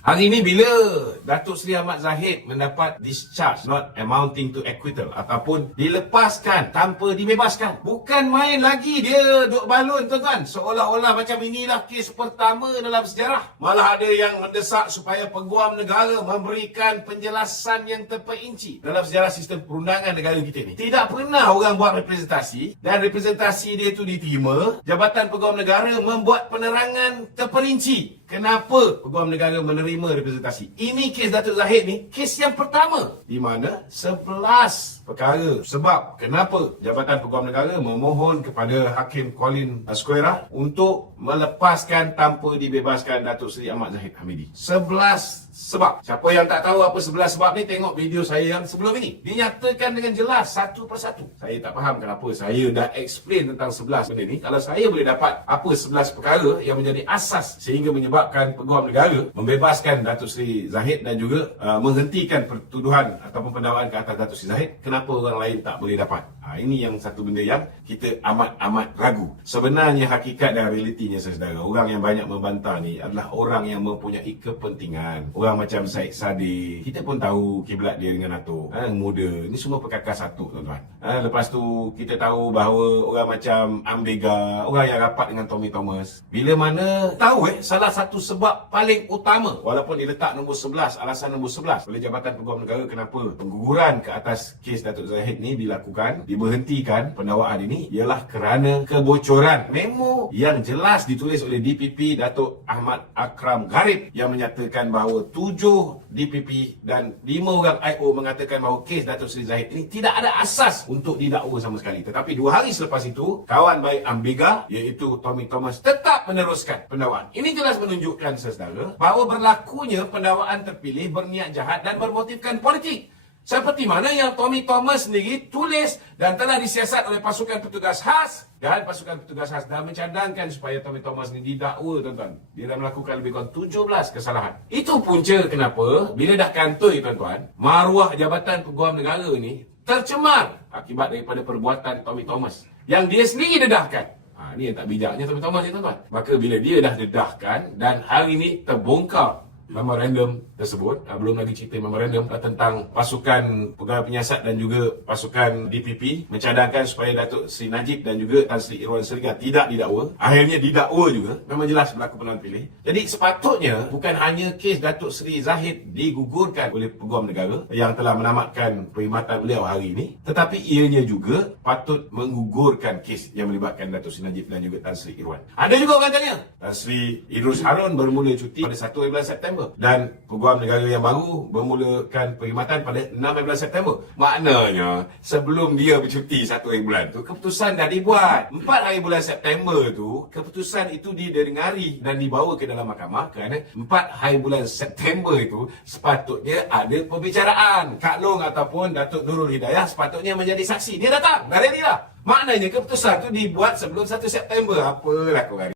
Hari ini bila Datuk Seri Ahmad Zahid mendapat discharge not amounting to acquittal ataupun dilepaskan tanpa dibebaskan, bukan main lagi dia duk balon tuan-tuan, seolah-olah macam inilah kes pertama dalam sejarah. Malah ada yang mendesak supaya Peguam Negara memberikan penjelasan yang terperinci dalam sejarah sistem perundangan negara kita ni. Tidak pernah orang buat representasi dan representasi dia itu diterima. Jabatan Peguam Negara membuat penerangan terperinci kenapa Peguam Negara menerima representasi. Ini kes Datuk Zahid ni, kes yang pertama di mana 11 perkara. Sebab kenapa Jabatan Peguam Negara memohon kepada Hakim Colin Squarah untuk melepaskan tanpa dibebaskan Datuk Seri Ahmad Zahid Hamidi. 11 sebab. Siapa yang tak tahu apa 11 sebab ni, tengok video saya yang sebelum ini. Dinyatakan dengan jelas satu persatu. Saya tak faham kenapa saya dah explain tentang 11 benda ni. Kalau saya boleh dapat apa 11 perkara yang menjadi asas sehingga menyebabkan Peguam Negara membebaskan Datuk Seri Zahid dan juga menghentikan pertuduhan ataupun pendakwaan ke atas Datuk Seri Zahid, kenapa orang lain tak boleh dapat? Ini yang satu benda yang kita amat-amat ragu. Sebenarnya hakikat dan realitinya, saudara, orang yang banyak membantah ni adalah orang yang mempunyai kepentingan. Orang macam Syed Saddiq, kita pun tahu kiblat dia dengan Datuk muda. Ini semua perkakas satu, tuan-tuan. Lepas tu kita tahu bahawa orang macam Ambega, orang yang rapat dengan Tommy Thomas, bila mana tahu salah satu sebab paling utama, walaupun diletak nombor 11, alasan nombor 11 oleh Jabatan Peguam Negara kenapa pengguguran ke atas kes Datuk Zahid ni dilakukan, diberhentikan pendakwaan ini, ialah kerana kebocoran memo yang jelas ditulis oleh DPP Datuk Ahmad Akram Garib yang menyatakan bahawa 7 DPP dan 5 orang IO mengatakan bahawa kes Datuk Seri Zahid ini tidak ada asas untuk didakwa sama sekali. Tetapi 2 hari selepas itu, kawan baik Ambega iaitu Tommy Thomas tetap meneruskan pendakwaan. Ini jelas menunjukkan, saudara, bahawa berlakunya pendakwaan terpilih berniat jahat dan bermotifkan politik. Seperti mana yang Tommy Thomas sendiri tulis dan telah disiasat oleh pasukan petugas khas, dan pasukan petugas khas dah mencadangkan supaya Tommy Thomas ni didakwa, tuan-tuan. Dia dah melakukan lebih kurang 17 kesalahan. Itu punca kenapa bila dah kantoi, tuan-tuan, maruah Jabatan Peguam Negara ni tercemar akibat daripada perbuatan Tommy Thomas yang dia sendiri dedahkan. Ini yang tak bijaknya Tommy Thomas ni, tuan-tuan. Maka bila dia dah dedahkan dan hari ini terbongkar memorandum tersebut, belum lagi cerita memorandum tentang pasukan pegawai penyiasat dan juga pasukan DPP mencadangkan supaya Datuk Seri Najib dan juga Tan Sri Irwan Seliga tidak didakwa. Akhirnya didakwa juga, memang jelas berlaku pendakwaan pilih. Jadi sepatutnya bukan hanya kes Datuk Seri Zahid digugurkan oleh Peguam Negara yang telah menamatkan perkhidmatan beliau hari ini, tetapi ianya juga patut menggugurkan kes yang melibatkan Datuk Seri Najib dan juga Tan Sri Irwan. Ada juga orang tanya, Tan Sri Idrus Harun bermula cuti pada 1 bulan September dan Peguam Negara yang baru bermulakan perkhidmatan pada 6 September. Maknanya sebelum dia bercuti 1 bulan tu, keputusan dah dibuat. 4 hari bulan September tu, keputusan itu didengari dan dibawa ke dalam mahkamah kerana 4 hari bulan September itu sepatutnya ada pembicaraan. Kak Long ataupun Datuk Nurul Hidayah sepatutnya menjadi saksi. Dia datang, dah ready lah. Maknanya keputusan tu dibuat sebelum 1 September. Apalah korang.